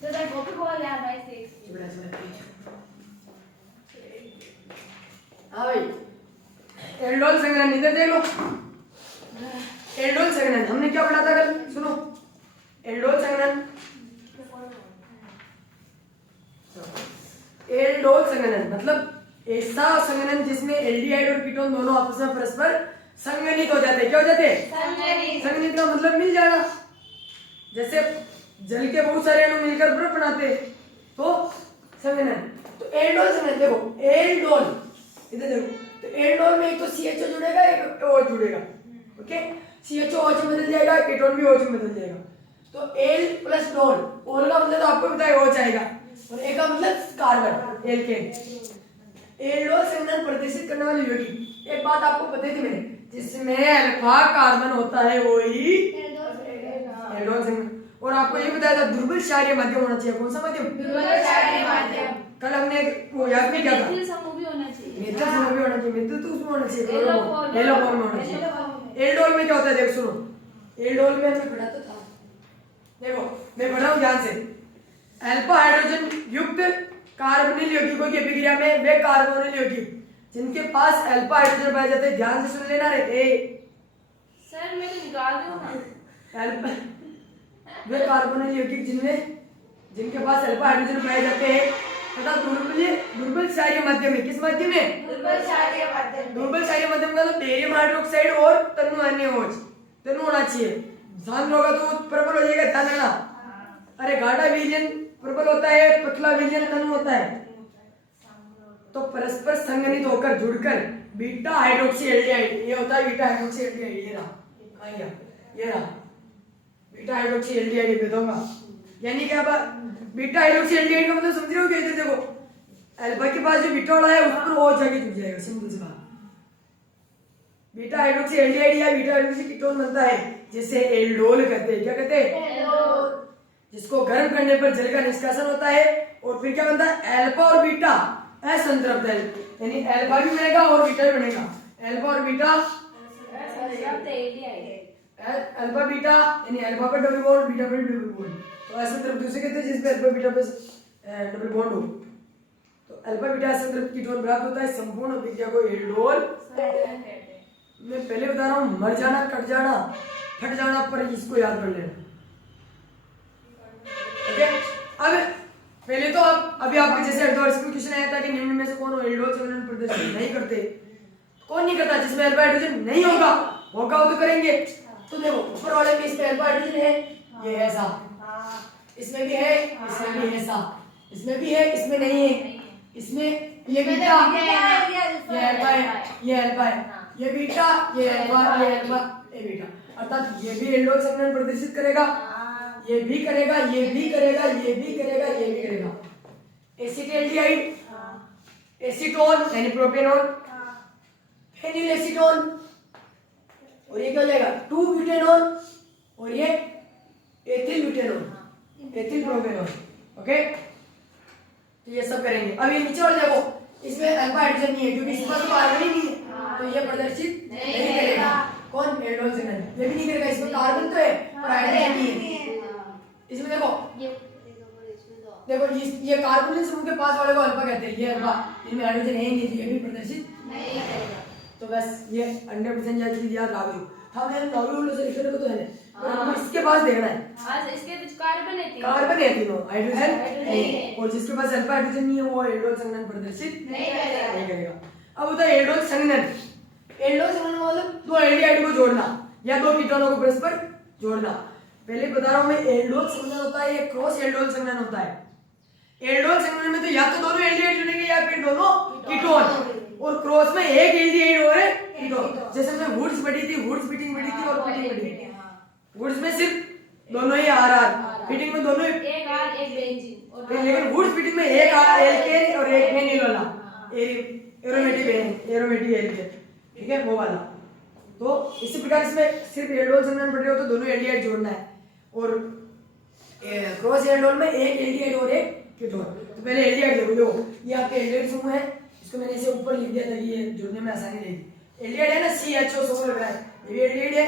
तो that copy call यार भाई से हाँ भाई एल्डोल संघनन इधर देख लो। एल्डोल संघनन हमने क्या पढ़ा था कल, सुनो। एल्डोल संघनन, एल्डोल संघनन मतलब ऐसा संघनन जिसमें एल्डिहाइड और कीटोन दोनों आपस में परस्पर संघनित हो जाते हैं। क्या हो जाते हैं? संघनित का मतलब मिल जाना। जैसे जल के बहुत सारे अणु मिलकर बर्फ बनाते हैं तो संघनन। तो एल्डोल संघनन देखो, एल्डोल इधर देखो, तो एल्डोल में एक तो CHO जुड़ेगा, एक OH जुड़ेगा। ओके, CHO OH में बदल जाएगा, कीटोन भी OH में बदल जाएगा। तो एल प्लस डोल, ओल का मतलब आपको पता है OH आएगा और ए का मतलब कार्बन, एल्केन। एल्डोल संघनन प्रदर्शित करने वाली यौगिक, एक बात आपको पता थी मैंने, जिसमें अल्फा कार्बन होता है वही एल्डोल संघनन। और आपको ये बताया था दुर्बल क्षारीय माध्यम होना चाहिए। कौन सा माध्यम? दुर्बल क्षारीय माध्यम। कल हमने वो याद में क्या था? मिथिल समूह भी होना चाहिए। मिथिल समूह भी होना चाहिए। मिथिल तो उसमें होना चाहिए, येलो फॉर्म में होना चाहिए। एल्डोल में क्या होता है देख सुनो, एल्डोल में हमने पढ़ा तो था, देखो मैं पढ़ रहा हूँ ध्यान से। अल्फा हाइड्रोजन युक्त कार्बोनिल यौगिकों की अभिक्रिया में वे कार्बोनिल यौगिक जिनके पास अल्फा हाइड्रोजन पाए जाते हैं, ध्यान से सुन लेना रे। सर मैं तो निकाल रही हूँ ना। अल्फा वे कार्बोनिल यौगिक जिनके पास अल्फा हाइड्रोजन पाए जाते हैं तथा दुर्बल क्षारीय माध्यम में, किस माध्यम में? दुर्बल क्षारीय माध्यम। दुर्बल क्षारीय माध्यम का तो बेरियम हाइड्रोक्साइड और तनु अन्य OH तनु होना चाहिए। ध्यान होगा तो प्रबल हो जाएगा, ध्यान रखना। अरे गाढ़ा विलयन प्रबल होता है, पतला विलयन तनु होता है। तो परस्पर संघनित होकर जुड़कर बीटा हाइड्रोक्सी एल्डिहाइड, ये होता है बीटा हाइड्रोक्सी एल्डिहाइड। ये रहा, कहां गया? ये रहा बीटा हाइड्रोक्सी एल्डिहाइड भेदूंगा। यानी क्या बात, बीटा हाइड्रोक्सी एल्डिहाइड का मतलब समझ रहे हो? कैसे देखो, अल्फा के पास जो बीटा वाला है उस पर OH जाके जुड़ जाएगा, सिंपल सी बात। बीटा हाइड्रोक्सी एल्डिहाइड या बीटा हाइड्रोक्सी कीटोन बनता है जिसे एल्डोल कहते हैं। क्या कहते हैं? एल्डोल। जिसको गर्म करने पर जल का निष्कासन होता है और फिर क्या बनता है? अल्फा और बीटा असंतृप्त है, यानी अल्फा भी बनेगा और बीटा भी बनेगा। अल्फा और बीटा संतृप्त एल्डिहाइड। अल्फा बीटा यानी अल्फा पर डबल बॉन्ड, बीटा पर डबल बॉन्ड, तो असंतृप्त उसे कहते हैं जिसमें अल्फा बीटा पर डबल बॉन्ड हो। तो अल्फा बीटा असंतृप्त कीटोन प्राप्त होता है। संपूर्ण अभिक्रिया को एल्डोल मैं पहले बता रहा हूँ, मर जाना, कट जाना, फट जाना, पर इसको याद कर लेना। ओके, अब पहले तो अभी आपके जैसे एडवर्स में क्वेश्चन आया था कि निम्न में से कौन एल्डोल संघनन प्रदर्शित नहीं करते? कौन नहीं करता? जिसमें अल्फा हाइड्रोजन नहीं होगा वो तो करेंगे। तो देखो ऊपर वाले में इसमें अल्फा हाइड्रोजन है, ये है ऐसा, इसमें भी है, इसमें भी है ऐसा, इसमें भी है, इसमें नहीं है, इसमें ये बीटा, ये अल्फा है, ये अल्फा है, ये बीटा, ये अल्फा, ये अल्फा, ये बीटा। अर्थात ये भी एल्डोल संघनन प्रदर्शित करेगा, ये भी करेगा, ये भी करेगा, ये भी करेगा, ये भी करेगा। एसिटाल्डिहाइड, एसीटोन यानी प्रोपेनॉन, फेनिल एसीटोन, और ये क्या हो जाएगा? 2 ब्यूटेनॉन, और ये ethyl butanone, ethyl propanone. Okay, तो ये सब करेंगे। अब ये नीचे वाले देखो, इसमें अल्फा हाइड्रोजन नहीं है क्योंकि इसके पास कार्बन ही नहीं है, तो ये प्रदर्शित नहीं करेगा। कौन? एल्डोल संघनन। ये भी नहीं करेगा, इसमें कार्बन तो है पर हाइड्रोजन नहीं है। इसमें देखो ये कार्बोनिल समूह के पास वाले को अल्फा कहते हैं, ये अल्फा, इनमें हाइड्रोजन है नहीं, ये भी प्रदर्शित नहीं करेगा। तो बस ये 100% याद रख लो। हमने नॉर्मल से लिखने को तो है, पर हमको इसके पास देखना है। आज इसके कुछ कार्बन है, तीनों हाइड्रोजन है, और जिसके पास अल्फा हाइड्रोजन नहीं है वो एल्डोल संघनन प्रदर्शित नहीं करेगा। अब होता है एल्डोल संघनन। एल्डोल संघनन मतलब दो एल्डिहाइड को जोड़ना या दो कीटोनों को परस्पर जोड़ना। पहले बता रहा हूं मैं, एल्डोल संघनन होता है, ये क्रॉस एल्डोल संघनन होता है। एल्डोल संघनन में तो या तो दोनों एल्डिहाइड जुड़ेंगे या फिर दोनों कीटोन, और क्रॉस में एक एल्डिहाइड और एक कीटोन। जैसे में वुड्स बड़ी थी, वुड्स फिटिंग बड़ी थी और फिटिंग बड़ी थी। वुड्स में सिर्फ दोनों ही आर, फिटिंग में दोनों एक आर एक बेंजीन, और लेकिन वुड्स फिटिंग में एक आर एल्केन और एक फेनिल वाला, एरोमेटिक एल्केन, ठीक है वो वाला। तो इसी प्रकार इसमें सिर्फ एल्डोल संघनन पढ़ रहे हो तो दोनों एल्डिहाइड जोड़ना है, और क्रॉस एल्डोल में एक एल्डिहाइड और एक कीटोन। तो पहले एल्डिहाइड देखो, ये आपके एल्डिहाइड समूह है, इसको मैंने इसे ऊपर लिख दिया ताकि ये जोड़ने में आसानी रहेगी। एल्डिहाइड है ना, CHO समूह लग रहा है, ये भी एल्डिहाइड है,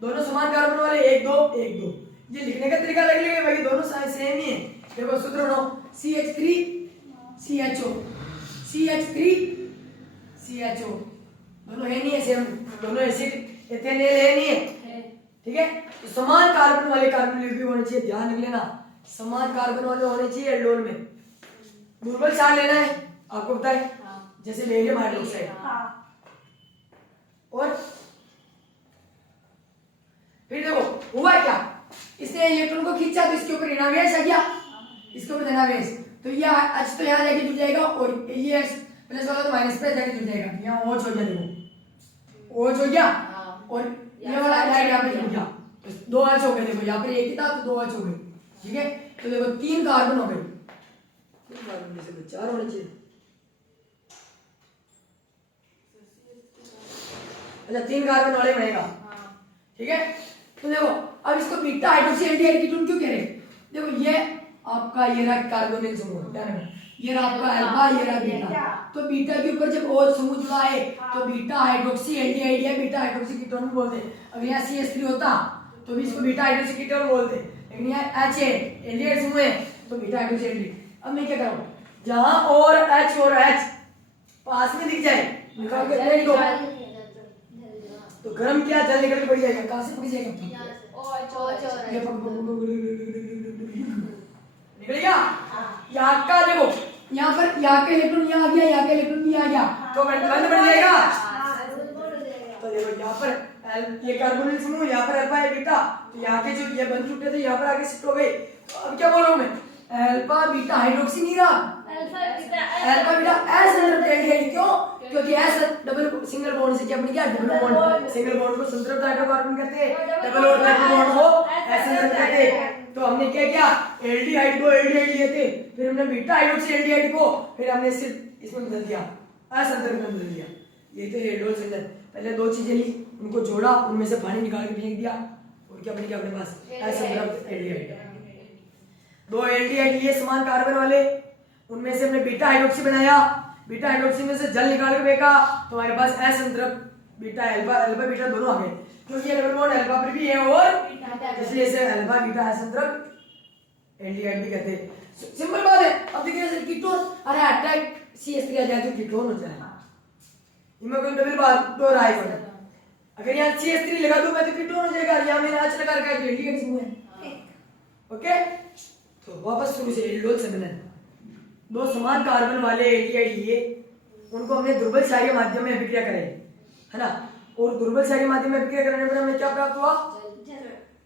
दोनों समान कार्बन वाले, 1 2 1 2। ये लिखने का तरीका अलग अलग है भाई, दोनों सेम ही है। देखो सूत्र बनाओ, CH3 CHO, CH3 CHO, दोनों है नहीं है सेम, दोनों एसिड एथेनॉल है नहीं है, ठीक है। तो समान कार्बन वाले कार्बोनिल भी होने चाहिए, ध्यान रख लेना, समान कार्बन वाले होने चाहिए एल्डोल में। दुर्बल क्षार लेना है आपको पता है, जैसे बेरियम हाइड्रोक्साइड। और फिर देखो हुआ क्या, इसने इलेक्ट्रॉन को खींचा तो इसके ऊपर ऋणावेश आ गया, इसके ऊपर धनावेश, तो ये H तो यहाँ जाके जुड़ जाएगा और ये H प्लस वाला तो माइनस पे जाके जुड़ जाएगा, यहाँ OH हो गया, देखो OH हो गया और ये वाला डाइड यहाँ पे जुड़ गया, तो 2 H हो गए। देखो यहाँ पे एक ही था तो 2 H हो गए, ठीक है। तो देखो 3 कार्बन हो गए, 3 कार्बन में से 4 होने चाहिए, अच्छा 3 कार्बन वाले बनेगा, ठीक है। तो देखो अब इसको बीटा हाइड्रोक्सी एल्डिहाइड कीटोन क्यों कह रहे हैं, देखो ये आपका ये रहा कार्बोनिल समूह, ये रहा आपका अल्फा, ये रहा बीटा, तो बीटा के ऊपर जब OH समूह जुड़ा है तो बीटा हाइड्रोक्सी एल्डिहाइड या बीटा हाइड्रोक्सी कीटोन भी बोलते हैं। अगर यहाँ CH3 होता तो भी इसको बीटा हाइड्रोक्सी कीटोन बोलते हैं, लेकिन यहाँ H है एल्डिहाइड समूह है तो बीटा हाइड्रोक्सी एल्डिहाइड। अब मैं क्या करूँ, जहां और H पास में दिख जाए निकाल के फेंक दो, तो गर्म क्या जल निकल के पड़ जाएगा, कहां से पड़ जाएगा, निकल गया। यहाँ का देखो, यहाँ पर यहाँ का इलेक्ट्रॉन यहाँ आ गया, यहाँ का इलेक्ट्रॉन भी आ गया, तो बंद बन जाएगा। तो देखो यहाँ पर ये कार्बोनिल समूह, यहाँ पर अल्फा है बीटा, तो यहाँ के जो ये बंद टूटे थे यहाँ पर आगे शिफ्ट हो गए। तो अब क्या बोल रहा हूँ मैं, अल्फा बीटा हाइड्रोक्सी नहीं रहा, अल्फा बीटा एस संदर्भ एल्डिहाइड, क्यों, क्योंकि एस डबल सिंगल बॉन्ड से क्या बन गया, डबल बॉन्ड, सिंगल बॉन्ड को संदर्भ हाइड्रोकार्बन कहते हैं, डबल और ट्रिपल बॉन्ड को एस संदर्भ कहते हैं। तो हमने क्या किया, एल्डिहाइड को एल्डिहाइड लिए थे, फिर हमने बीटा हाइड्रोक्सी एल्डिहाइड को फिर हमने सिर्फ इसमें बदल दिया, असंदर्भ में बदल दिया। ये थे एल्डोल संदर्भ, पहले 2 चीजें ली, उनको जोड़ा, उनमें से पानी निकाल के फेंक दिया और क्या बन गया अपने पास, असंदर्भ एल्डिहाइड। 2 एल्डिहाइड लिए समान कार्बन वाले, उनमें से हमने बीटा हाइड्रोक्सी बनाया, बीटा हाइड्रोक्सी में से जल निकाल के फेंका तो हमारे पास असंदर्भ बीटा अल्फा बीटा दोनों आ गए, क्योंकि डबल बॉन्ड अल्फा पर भी है और इसलिए इसे अल्फा बीटा असंदर्भ एल्डिहाइड भी कहते हैं। सिंपल बात है। अब देखिए कीटोन, अरे अटैक CH3 आ जाए तो कीटोन हो जाए, इनमें डबल बॉन्ड तो राइट है, अगर यहाँ CH3 लगा दूं मैं तो कीटोन हो जाएगा, यहाँ मैंने H लगा रखा है तो एल्डिहाइड समूह है, ओके। तो वापस शुरू से एल्डोल संबंध, 2 समान कार्बन वाले एल्डिहाइड लिए, उनको हमने दुर्बल क्षारीय माध्यम में अभिक्रिया कराई, है ना, और दुर्बल क्षारीय माध्यम में अभिक्रिया करने पर हमें क्या प्राप्त हुआ,